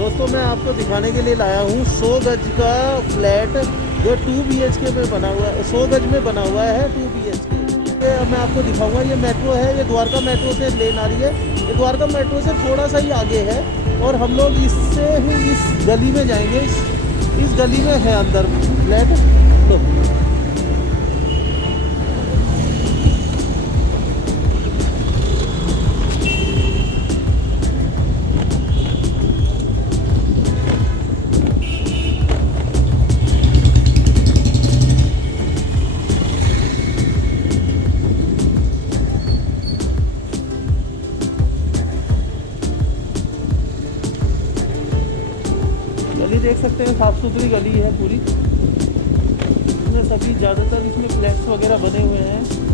दोस्तों मैं आपको दिखाने के लिए लाया हूँ 100 गज का फ्लैट जो 2 BHK में बना हुआ है, 100 गज में बना हुआ है 2 BHK। ये मैं आपको दिखाऊंगा। ये मेट्रो है, ये द्वारका मेट्रो से लेन आ रही है। ये द्वारका मेट्रो से थोड़ा सा ही आगे है और हम लोग इससे ही इस गली में जाएंगे। इस गली में है अंदर फ्लैट। तो गली देख सकते हैं, साफ सुथरी गली है पूरी। इसमें सभी ज़्यादातर इसमें फ्लैट्स वगैरह बने हुए हैं।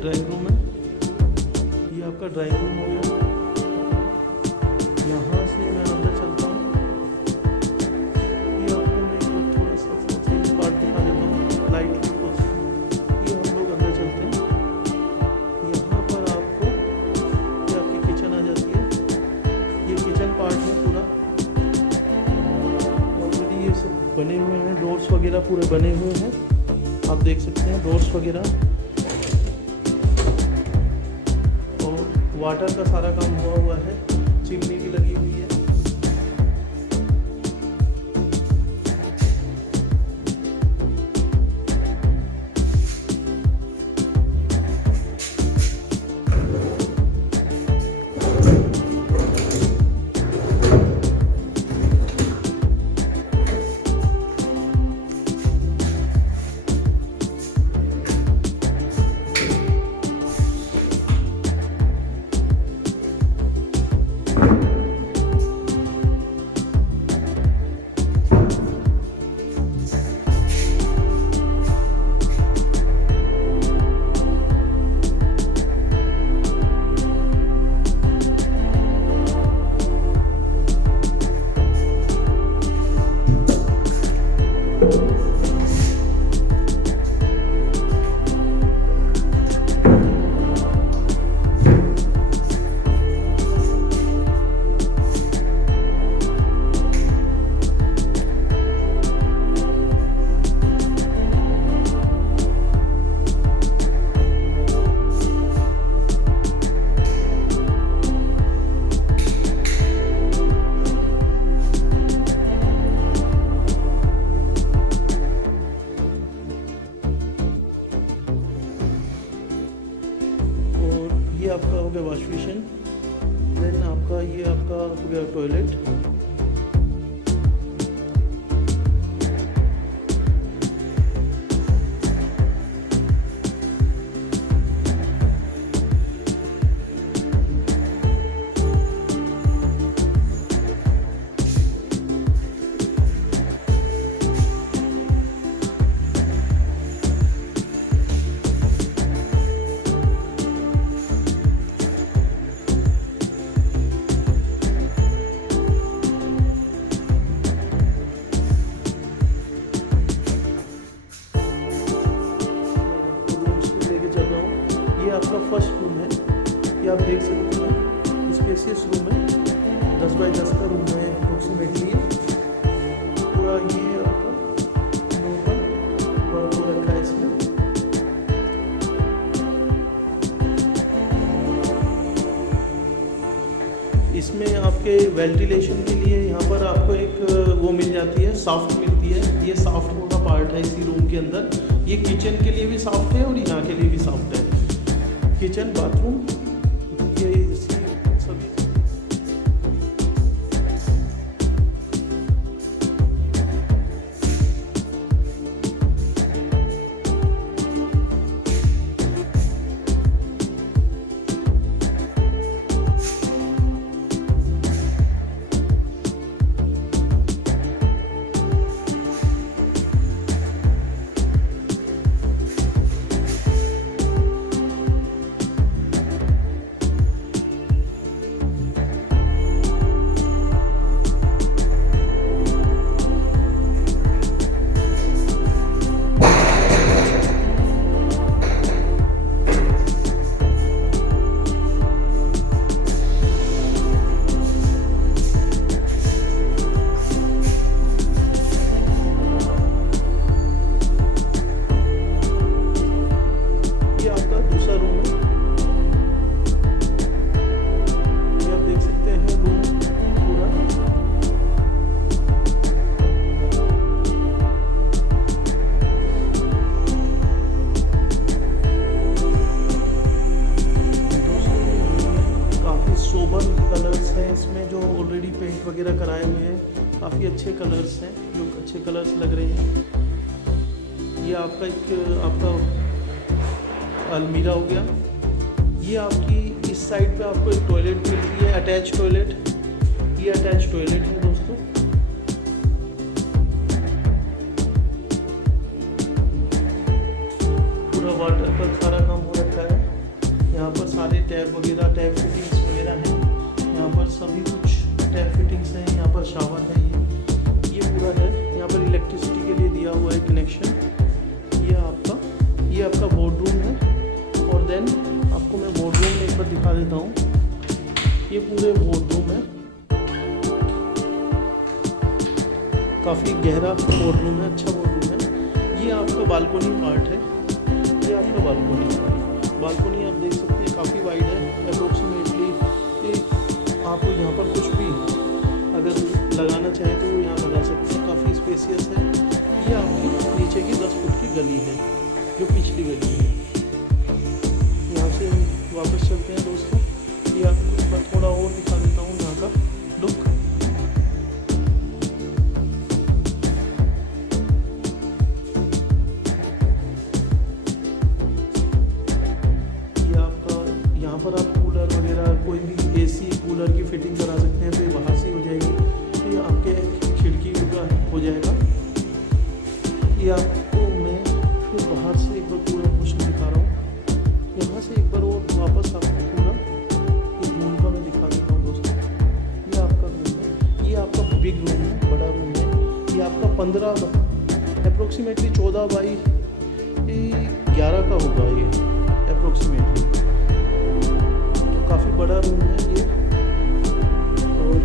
ड्राइंग रूम है। ये आपका ड्राइंग रूम हो गया। यहाँ से मैं अंदर चलता हूँ। ये आपको मैं एक बार थोड़ा सा पार्ट दिखा देता हूँ लाइट की। ये हम लोग अंदर चलते हैं। यहाँ पर आपको ये आपकी किचन आ जाती है। ये किचन पार्ट है पूरा। ऑलरेडी ये सब बने हुए हैं, डोर्स वगैरह पूरे बने हुए हैं, आप देख सकते हैं डोर्स वगैरह। और वाटर का सारा काम हुआ है, चिमनी भी लगी हुई है। ये आपका हो गया वॉश बेसिन। देन आपका ये आपका हो गया टॉयलेट। ये आपका फर्स्ट रूम है। ये आप देख सकते हैं स्पेसियस रूम है, 10 बाई 10 का रूम है अप्रोक्सीमेटली। पूरा ये आपका नॉर्मल वर्क हो रखा है इसमें। इसमें आपके वेंटिलेशन के लिए यहाँ पर आपको एक वो मिल जाती है, सॉफ्ट मिलती है। ये सॉफ्ट का पार्ट है इसी रूम के अंदर। ये किचन के लिए भी सॉफ्ट है और यहाँ के लिए भी सॉफ्ट है। किचन, बाथरूम, ये सभी। वगैरह कराए हुए हैं, काफ़ी अच्छे कलर्स हैं, जो अच्छे कलर्स लग रहे हैं। ये आपका आपका अलमीरा हो गया। ये आपकी इस साइड पे आपको एक टॉयलेट मिलती है, अटैच टॉयलेट। ये अटैच टॉयलेट है दोस्तों। पूरा वाटर का सारा काम हो रखा है। टैब वगैरह, टैब फिटिंग्स वगैरह हैं यहाँ पर, सभी कुछ टैब फिटिंग्स हैं। यहाँ पर शावर है, ये पूरा है। यहाँ पर इलेक्ट्रिसिटी के लिए दिया हुआ है कनेक्शन। ये आपका बोर्डरूम है। और देन आपको मैं बोर्डरूम में एक बार दिखा देता हूँ। ये पूरे बोर्डरूम है, काफ़ी गहरा बोर्डरूम है, अच्छा बोर्डरूम है। ये आपका बालकोनी पार्ट है, ये आपका बालकोनी आप देख सकते हैं काफ़ी वाइड है। अप्रोक्सीमेटली आप यहाँ पर कुछ भी अगर लगाना चाहें तो यहाँ लगा सकते हैं, काफ़ी स्पेसियस है। ये आपकी नीचे की 10 फुट की गली है, जो पिछली गली है। यहाँ से वापस चलते हैं दोस्तों, ये आपको थोड़ा और दिखा देता हूँ यहाँ का लुक। यहाँ पर आप कूलर वगैरह कोई भी एसी कूलर की फिटिंग करा सकते हैं, तो ये बाहर से हो जाएगी, तो ये आपके खिड़की का हो जाएगा। ये आपको मैं फिर बाहर से एक बार पूरा पोर्शन दिखा रहा हूँ। यहाँ से एक बार और वापस आपको पूरा इस रूम का मैं दिखा देता हूँ दोस्तों। ये आपका रूम है, ये आपका बिग रूम है, बड़ा रूम है। ये आपका 15 अप्रोक्सीमेटली 14 बाई 11 का होगा ये अप्रोक्सीमेटली, काफ़ी बड़ा रूम है ये। और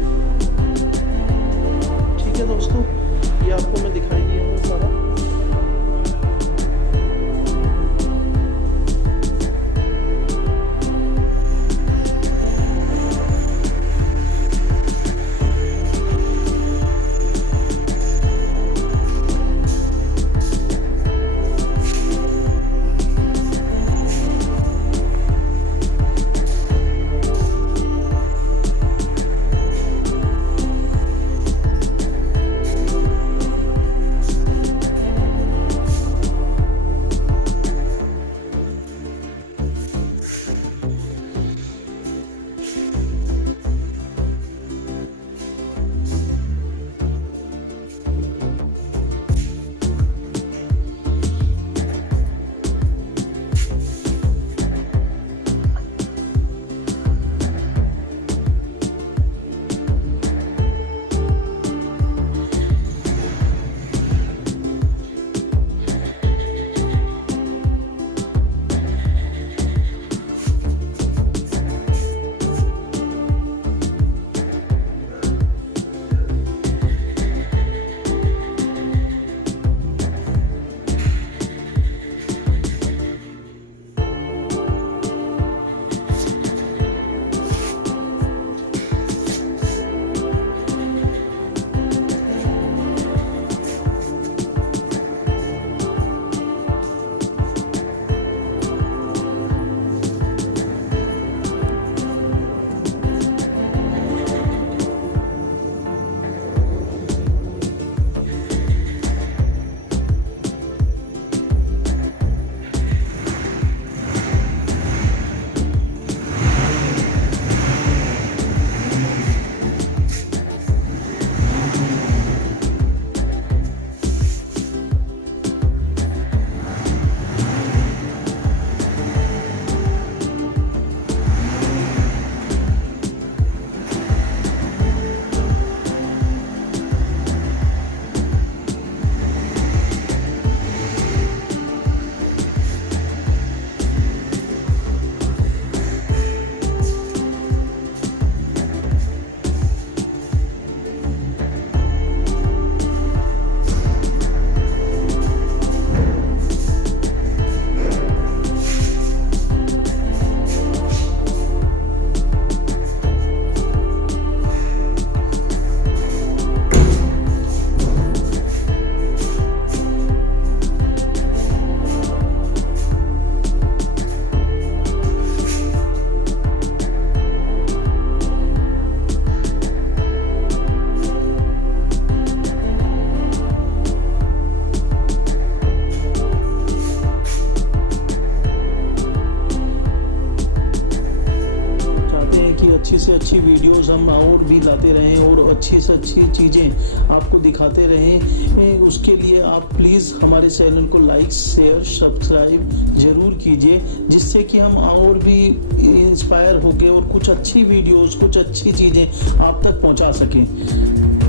ठीक है दोस्तों, ये आपको मैं दिखाई दिया हूँ सारा। अच्छी से अच्छी वीडियोस हम और भी लाते रहें और अच्छी से अच्छी चीज़ें आपको दिखाते रहें। उसके लिए आप प्लीज़ हमारे चैनल को लाइक शेयर सब्सक्राइब ज़रूर कीजिए, जिससे कि हम और भी इंस्पायर होके और कुछ अच्छी वीडियोस कुछ अच्छी चीज़ें आप तक पहुंचा सकें।